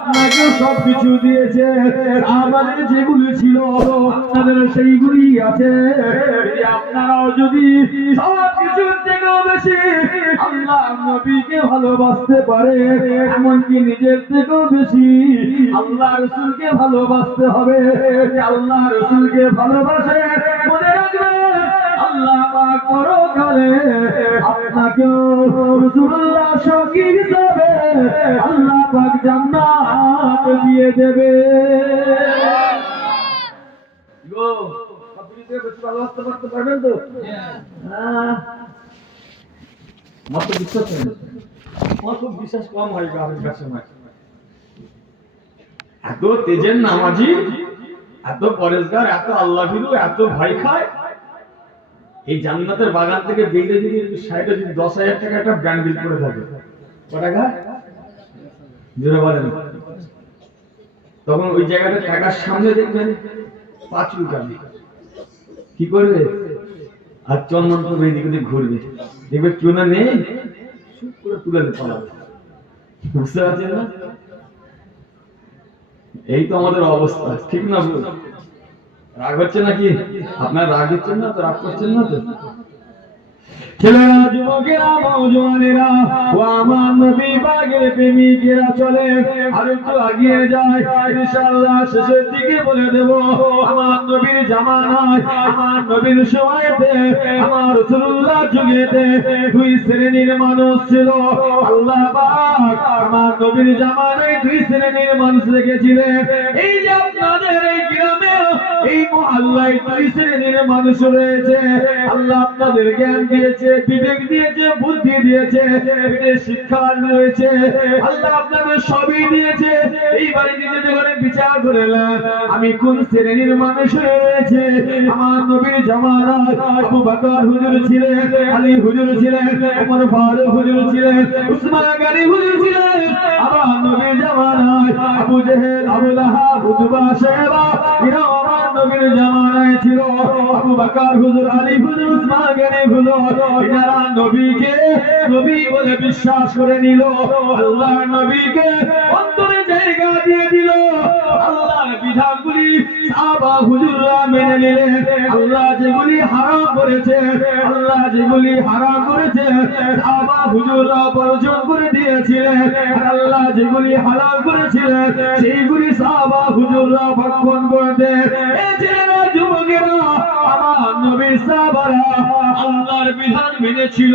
আপনাকে সবকিছু দিয়েছে। আমাদের যেগুলি ছিল আপনাদের সেইগুলি আছে। আপনারাও যদি সবকিছুর থেকেও বেশি আল্লাহ নবীকে ভালোবাসতে পারে, এমনকি নিজের থেকেও বেশি আল্লাহ রসুলকে ভালোবাসতে হবে। আল্লাহ রসুলকে ভালোবাসে, মনে রাখবেন। আল্লাহ পরকালে আপনাকেও হিসাবে আল্লাহ পাক জান্নাত দিয়ে দেবে। বিশ্বাস কম হয় এত তেজের নামাজি এত পরেশগার এত আল্লাহ এত ভয় খায় এই জান্নাতের বাগান থেকে বেরিয়ে যদি সাইডে যদি দশ হাজার টাকা একটা ব্র্যান্ড বিল করে থাকে বলেন। তখন ওই জায়গাটা টাকার সামনে দেখবেন পাঁচ গাড়ি কি করবে? আর চন্দন করবে এদিকে ওদিক ঘুরবে। দেখবে কেউ না নেই, চুপ করে তুলে পালাবে। বুঝতে পারছেন না? এই তো আমাদের অবস্থা, ঠিক না? রাগ হচ্ছে নাকি? আপনার রাগ হচ্ছেন না তো রাগ করছেন না তো? ছেলেরা যুবকেরা নৌজওয়ানেরা ও আমার নবী বাগের প্রেমিকেরা চলে। আর একটু আগিয়ে যায়, ইনশাআল্লাহ শেষের দিকে বলে দেব, আমার নবীর জামানায়, আমার নবীর সময়তে, আমার রাসূলুল্লাহ যুগেতে দুই শ্রেণির মানুষ ছিল। আল্লাহ আমার নবীর জামানায় দুই শ্রেণির মানুষ রেখেছিলেন। এই যে আপনাদের এই এই মহল্লায় দুই শ্রেণির মানুষ রয়েছে। আল্লাহ আপনাদের জ্ঞান দিয়েছে, বিবেক দিয়েছে, বুদ্ধি দিয়েছে শিক্ষা রয়েছে আল্লাহ আপনাদের সবই দিয়েছে। এইবারে নিজেদের ঘরে বিচার করে আমি কোন শ্রেণির মানুষ রয়েছে? আমার নবীর জামানায় আবু বকর হুজুর ছিলেন, আলী হুজুর ছিলেন, ওমর ফারুক হুজুর ছিলেন, উসমান গনি হুজুর ছিলেন। আমার নবীর জামানায় Abu Jahl, Abu Lahab Utba Shaiba এরা নবীর জামানায় ছিল। আবু বকর হুজুর, আলী হুজুর, উসমান গনি হুজুর, এনারা নবীকে নবী বলে বিশ্বাস করে নিল। আল্লাহ নবীকে অন্তরে জায়গা দিয়ে দিল। আল্লাহর বিধানগুলি মেনে আল্লাহ যেগুলি হারাম করেছে, আল্লাহ যেগুলি হারাম করেছে বর্জন করে দিয়েছিলেন। আল্লাহ যেগুলি হালাল করেছিলেন, সেইগুলি ভক্ষণ আল্লাহর বিধান মেনেছিল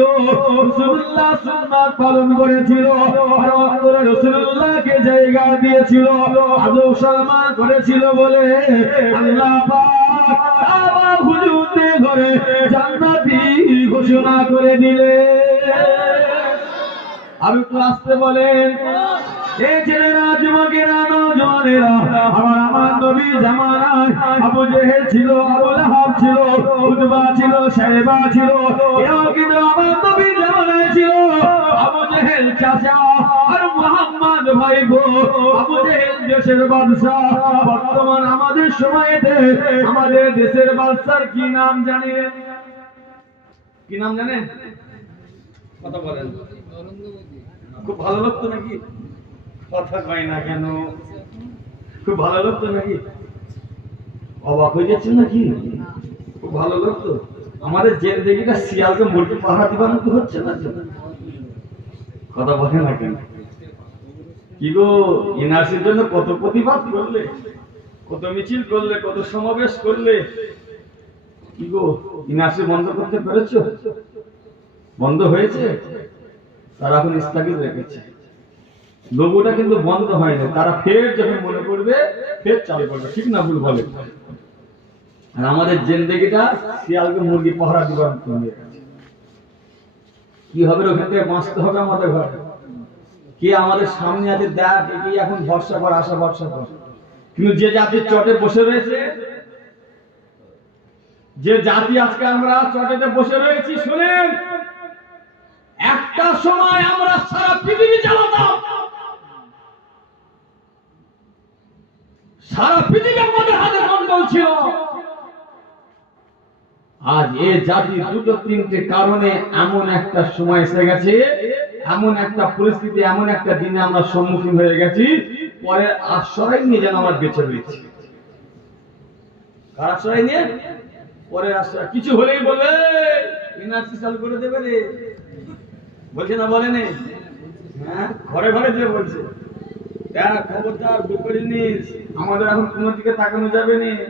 সুন্নাত পালন করেছিল। জায়গা দিয়েছিল আদব সম্মান করেছিল বলে আল্লাহ ঘরে জান্নাতি ঘোষণা করে দিলেন। আর একটু আসতে বলেন আমার আমার নবী আবু ছিল আবু লাহাব ছিল দেশের বাদশা বর্তমান আমাদের সময়তে আমাদের দেশের বাদশার কি নাম জানেন? কি নাম জানেন? কথা বলেন। খুব ভালো লোক তো নাকি? কথা কয় না কেন? খুব ভালো লোক তো নাকি? অবাক হয়ে যাচ্ছেন নাকি? খুব ভালো লোক তো। আমাদের জেল দেখিটা শিয়ালকে মুরগি পাহাড় দিবার মতো হচ্ছে না কথা বলে না কেন? কি গো এনআরসির জন্য কত প্রতিবাদ করলে? কত মিছিল করলে, কত সমাবেশ করলে? কি গো এনআরসি বন্ধ করতে পেরেছ? বন্ধ হয়েছে? তারা এখন স্থগিত রেখেছে। লোগোটা কিন্তু বন্ধ হয়নি। তারা ফের যখন মনে করবে, ফের চালু করবে। ঠিক না ভুল বলে? আর আমাদের জেন্দেগিটা শিয়ালকে মুরগি পাহারা দিবার হয়ে কি হবে ওখান থেকে বাঁচতে হবে আমাদের ঘরে? কে আমাদের সামনে আছে, দেখ এগিয়ে এখন ভরসা কর, আশা ভরসা কর। কিন্তু যে জাতির চটে বসে রয়েছে, যে জাতি আজকে আমরা চটেতে বসে রয়েছি, শুনেন, একটা সময় আমরা সারা পৃথিবী চালাতাম। সারা পৃথিবী আমাদের হাতে কন্ট্রোল ছিল। আজ এ জাতি দুটো, তিনটে কারণে এমন একটা সময় এসে গেছে এমন একটা পরিস্থিতি, এমন একটা দিনে আমরা সম্মুখীন হয়ে গেছি, পরে আশ্রয় নিয়ে যেন আমরা বেঁচে রয়েছি। আশ্রয় নিয়ে? পরে আশ্রয়। কিছু হলেই বলবে করে দেবে রে। বলছে না হ্যাঁ? ঘরে ঘরে যে বলছে। খবরদার বুক করে নিস আমাদের এখন কোনো দিকে তাকানো যাবে না।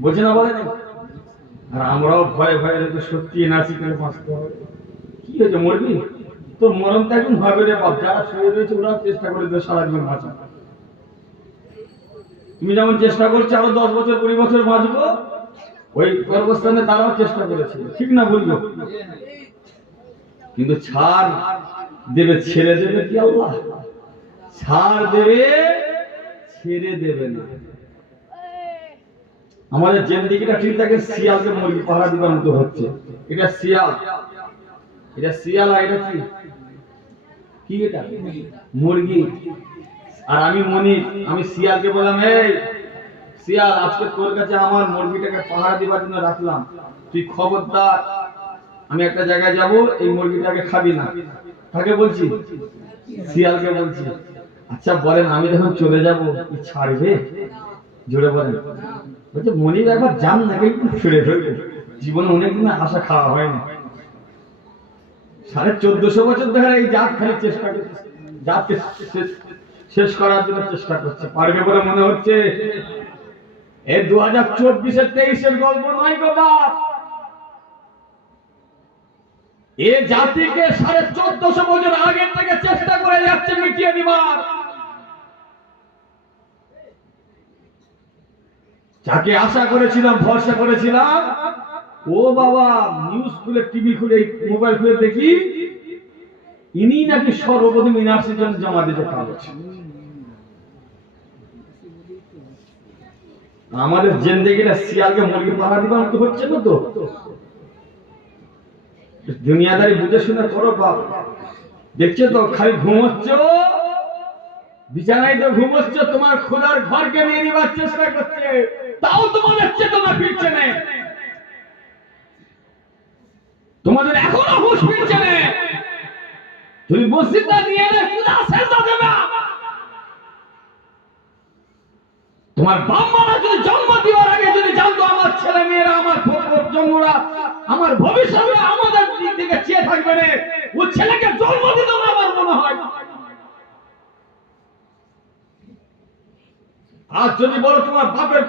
বলছে না বলেনি আর আমরাও ভয়ে ভয়ে সত্যি এনআরসি করে বাঁচতে হবে কি হয়েছে মরবি মরণ তো রে বাপ, যারা শুয়ে রয়েছে ওরাও চেষ্টা করে বাঁচা তুমি যেমন চেষ্টা করছ, আরও দশ বছর, কুড়ি বছর বাঁচবো, ওই তারাও চেষ্টা ঠিক না বলব কিন্তু ছাড় দেবে, ছেড়ে দেবে কি আল্লাহ? ছাড় দেবে, ছেড়ে দেবে না। আমাদের জেন্দিগিটা ঠিক থাকে, শিয়ালকে মুরগি পাহারা দিবার মতো হচ্ছে। এটা শিয়াল। এটা শিয়াল আর এটা কি? কি এটা? মুরগি। আর আমি মনি, আমি শিয়ালকে বললাম, এই শিয়াল আজকে তোর কাছে আমার মুরগিটাকে পাহারা দিবার জন্য রাখলাম। তুই খবরদার, আমি একটা জায়গায় যাব, এই মুরগিটাকে খাবি না। তাকে বলছি শিয়ালকে বলছি আচ্ছা বলেন, আমি যখন চলে যাব, কি ছাড়বে? জোরে বলেন। বলছে, মনির একবার যান নাকি, একটু ফিরে ফিরবে জীবনে অনেকদিন আশা খাওয়া হয়নি সাড়ে চোদ্দশো বছর ধরে এই জাত খালি চেষ্টা করছে। জাতকে শেষ- করার জন্য চেষ্টা করছে। পারবে বলে মনে হচ্ছে? দু হাজার তেইশের গল্প নয় এ জাতিকে সাড়ে চোদ্দশো বছর আগে থেকে চেষ্টা করে যাচ্ছে মিটিয়ে দিবার। যাকে আশা করেছিলাম, ভরসা করেছিলাম ও বাবা নিউজ খুলে টিভি খুলে মোবাইল খুলে দেখি ইনি নাকি সর্বপ্রথম ইনার্সির জন্য জমা দিতে কাগজ আমাদের জেন্দেগিটা শিয়ালকে মুরগি দিবার হচ্ছে না তো? দুনিয়াদারি বুঝে শুনে করো বাপ। দেখছ তো, খালি ঘুমোচ্ছ বিছানায় তো ঘুমোচ্ছ তোমার খোদার ঘরকে নিয়ে নিবার চেষ্টা করছে। তাও তোমাদের চেতনা ফিরছে না তোমাদের এখনও হুশ ফিরছে না। তুমি মসজিদটা নিয়ে এলে খোদা সেজদা দেবে। তোমার বাপ মারা যদি জন্ম দেওয়ার আগে যদি জানতো আমার ছেলে মেয়েরা, আমার জন্মরা, আমার ভবিষ্যতে আমাদের দিক থেকে চেয়ে থাকবে রে ও ছেলেকে জন্ম দিত না আমার মনে হয়। আর যদি বলো তোমার বাপের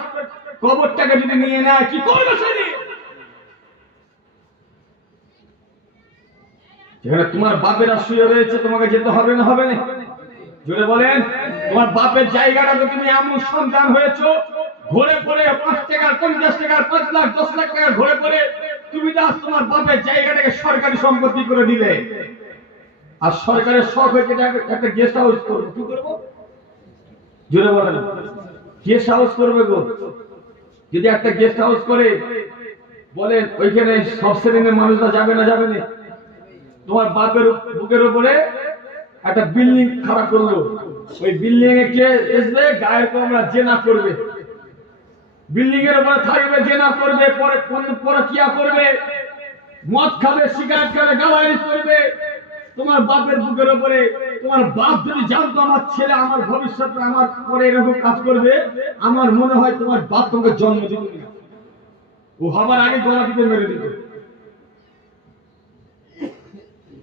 কবরটাকে যদি নিয়ে নেয়, কি করবে সেদিন? যেখানে তোমার বাপেরা শুয়ে রয়েছে, তোমাকে যেতে হবে না হবে না। বলেন, তোমার বাপের জায়গাটা তো তুমি এমন সন্তান হয়েছো, ঘুরে পড়ে পাঁচ টাকার পঞ্চাশ টাকার পাঁচ লাখ, দশ লাখ টাকা ঘুরে পড়ে তুমি তো তোমার বাপের জায়গাটাকে সরকারি সম্পত্তি করে দিলে। আর সরকারের শখ হয়েছে একটা- একটা গেস্ট হাউস করব। কি করব? জোরে বলেন গেস্ট হাউস করবে গো। যদি একটা গেস্ট হাউস করে বলেন ওইখানে সব শ্রেণির মানুষরা যাবে না যাবে না। তোমার বাপের বুকের উপরে একটা বিল্ডিং খারাপ করল। ওই বিল্ডিং এ কে আসবে গায়ের তোমরা জেনা করবে। বিল্ডিং এর উপরে থাকবে, জেনা করবে, পরে পরে কিয়া করবে। মদ খাবে সিগারেট খাবে, গালাগালি করবে। তোমার বাপের বুকের উপরে, তোমার বাপ যদি জানতো আমার ছেলে আমার ভবিষ্যতে আমার পরে এরকম কাজ করবে, আমার মনে হয় তোমার বাপ তোমাকে জন্ম দিত। ও হবার আগে গলা দিতে মেরে দিত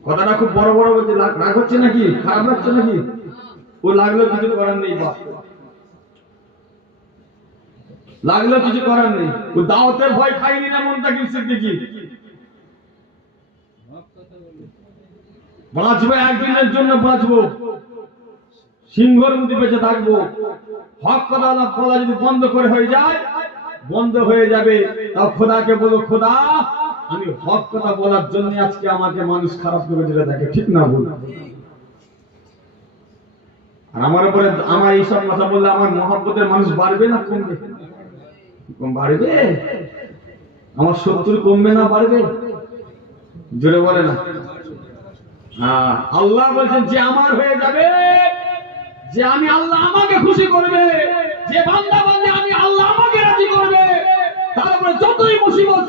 কথাটা খুব বড় বড় বলছে, রাগ হচ্ছে নাকি? খারাপ লাগছে নাকি? ও লাগল কিছু করার নেই, বাপ। লাগল কিছু করার নেই। ও দাওয়াতের ভয় খাইনি না মনটা কি সিদ্দিকি বাঁচবো, একদিনের জন্য বাঁচবো। সিংহর মধ্যে বেঁচে থাকব। হক কথা বলা যদি বন্ধ করে হয়ে যায়, বন্ধ হয়ে যাবে। তাও খোদাকে বলো, খোদা আমি হক কথা বলার জন্য আজকে আমাকে মানুষ খারাপ করে যেটা দেখে ঠিক না ভুল? আর আমার উপরে আমার এইসব কথা বললে আমার মহব্বতের মানুষ বাড়বে না কমবে? বাড়বে? আমার শত্রু কমবে না বাড়বে? জোরে বলে না। হ্যাঁ, আল্লাহ বলছেন যে আমার হয়ে যাবে যে আমি আল্লাহ আমাকে খুশি করবে যে বান্দা বান্দা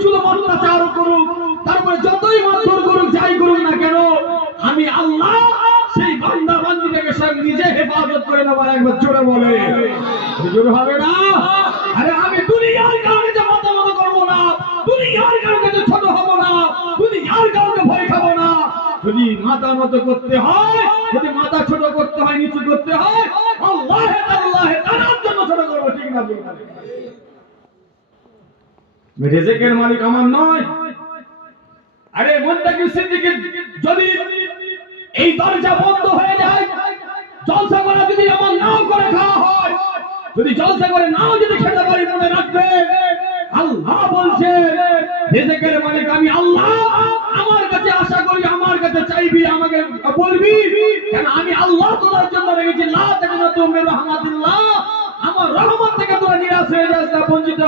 শুধু অত্যাচার করুক, তারপরে যতই মারধর করুক, যাই করুক না কেন, আমি আল্লাহ সেই বান্দা বান্দিটাকে সব নিজে হেফাজত করে নেবার একবার জোরে বলে। জোরে হবে না? আরে আমি দুনিয়ার কারণে যে মাথা মতো করব না, দুনিয়ার কারণে যে ছোট হব না, দুনিয়ার কারণে ভয় খাব না। যদি মাথা মতো করতে হয়, যদি মাথা ছোট করতে হয়, নিচু করতে হয়, আল্লাহ আল্লাহ তার জন্য ছোট করব, ঠিক না ঠিক না? রেজেকের মালিক আমার নয়। আরে মুত্তাকি সিদ্দিকের যদি এই দরজা বন্ধ হয়ে যায় জলসা করা যদি এমন নাও করে খাওয়া হয়, যদি জলসা করে নাও যদি খেতে পারি মনে রাখবে, আল্লাহ বলছে, রেজেকের মালিক আমি আল্লাহ, আমার কাছে আশা করি, আমার কাছে চাইবি, আমাকে বলবি, কেন আমি আল্লাহ তোমার জন্য রেখেছি। লা তাকুনা তুমি রহমাতুল্লাহ, আমার রহমত থেকে তোরা নিরাশ হয়ে যাস না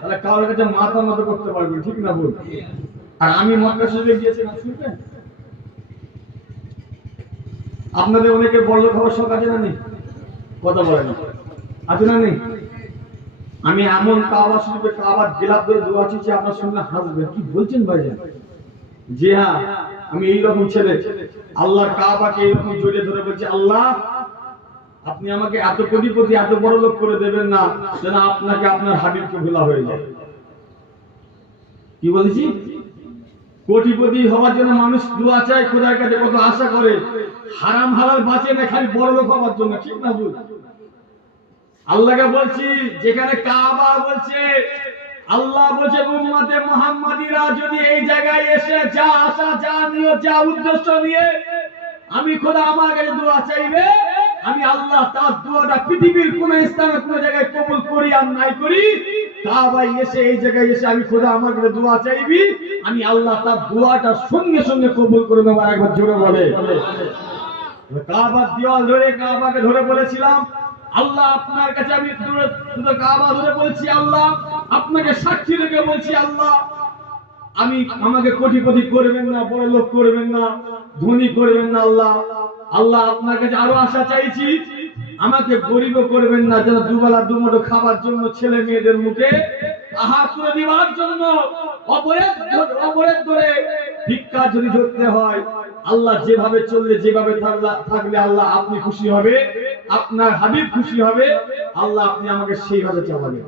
তাহলে কারোর কাছে মাথা মতো করতে পারবে, ঠিক না বল আর আমি মক্কা শরীফে শুনবেন আপনাদের অনেকে বড় খবর শখ আছে না নেই? কথা বলেন। আছে না নেই? আমি এমন কাবা শরীফে, কাবার গেলাপ ধরে দোয়া চিঠি আপনার সঙ্গে হাসবেন কি বলছেন ভাইজান? জি হ্যাঁ আমি এইরকম ছেলে। আল্লাহর কাবাকে এইরকম জড়িয়ে ধরে বলছি, আল্লাহ আপনি আমাকে এত কোটিপতি, এত বড় লোক করে দেবেন না, যেন আপনাকে আপনার হাবিবকে ভোলা হয়ে যায়। কি বলেছি? কোটিপতি হওয়ার জন্য মানুষ দোয়া চায়, খোদার কাছে কত আশা করে। হারাম হালাল বাঁচে না, খালি বড় লোক হওয়ার জন্য। ঠিক না বুঝ আল্লাহকে বলছি, যেখানে কাবা বলছে, আল্লাহ বলছে, উম্মতে মুহাম্মাদিরা যদি এই জায়গায় এসে যা আশা, যা নিয়ে যা উদ্দেশ্য নিয়ে, আমি খোদা আমার কাছে দোয়া চাইবে। আমি আল্লাহ তার দোয়াটা পৃথিবীর কোন স্থানে কোন জায়গায় কবুল করি আর নাই করি কাবাই এসে এই জায়গায় এসে আমি খোদা আমার কাছে দোয়া চাইবি, আমি আল্লাহ তার দোয়াটা সঙ্গে সঙ্গে কবুল করে নেব একবার জোরে বলে। কাবার দেওয়াল ধরে কাবাকে ধরে বলেছিলাম, আল্লাহ আপনার কাছে আমি কাবা ধরে বলছি, আল্লাহ আপনাকে সাক্ষী রেখে বলছি, আল্লাহ আমি আমাকে কোটিপতি করবেন না বড় লোক করবেন না, ধনী করবেন না, আল্লাহ। আল্লাহ আপনার কাছে আরও আশা চাইছি, আমাকে গরিব করবেন না যেন দুবেলা দুমুঠো খাবার জন্য ছেলে মেয়েদের মুখে আহার করে দেওয়ার জন্য ভিক্ষা যদি ধরতে হয়, আল্লাহ যেভাবে চললে যেভাবে থাকলে আল্লাহ আপনি খুশি হবে, আপনার হাবিব খুশি হবে, আল্লাহ আপনি আমাকে সেইভাবে চালাবেন।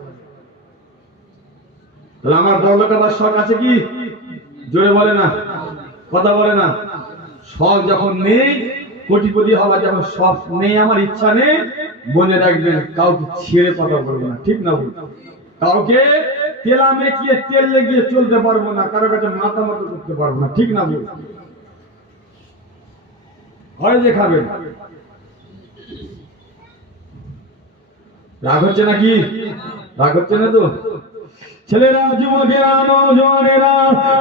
তাহলে আমার বড় আবার শখ আছে কি? জোরে বলে না, কথা বলে না। শখ যখন নেই কোটিপতি হওয়ার যখন শখ নেই আমার ইচ্ছা নেই মনে রাখবেন, কাউকে ছেড়ে কথা বলব না, ঠিক না বল কাউকে তেলা মেখিয়ে তেল লেগিয়ে চলতে পারব না, কারও কাছে মাথা মতো করতে পারব না, ঠিক না বল ঘরে যে রাগ হচ্ছে নাকি? রাগ হচ্ছে না তো? ছেলেরা, যুবকেরা নজনেরা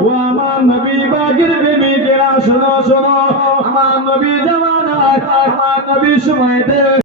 ও আমার নবী বাগের প্রেমিকেরা, শোনো শোনো, আমার নবী জামানায় আমার নবী সময়তে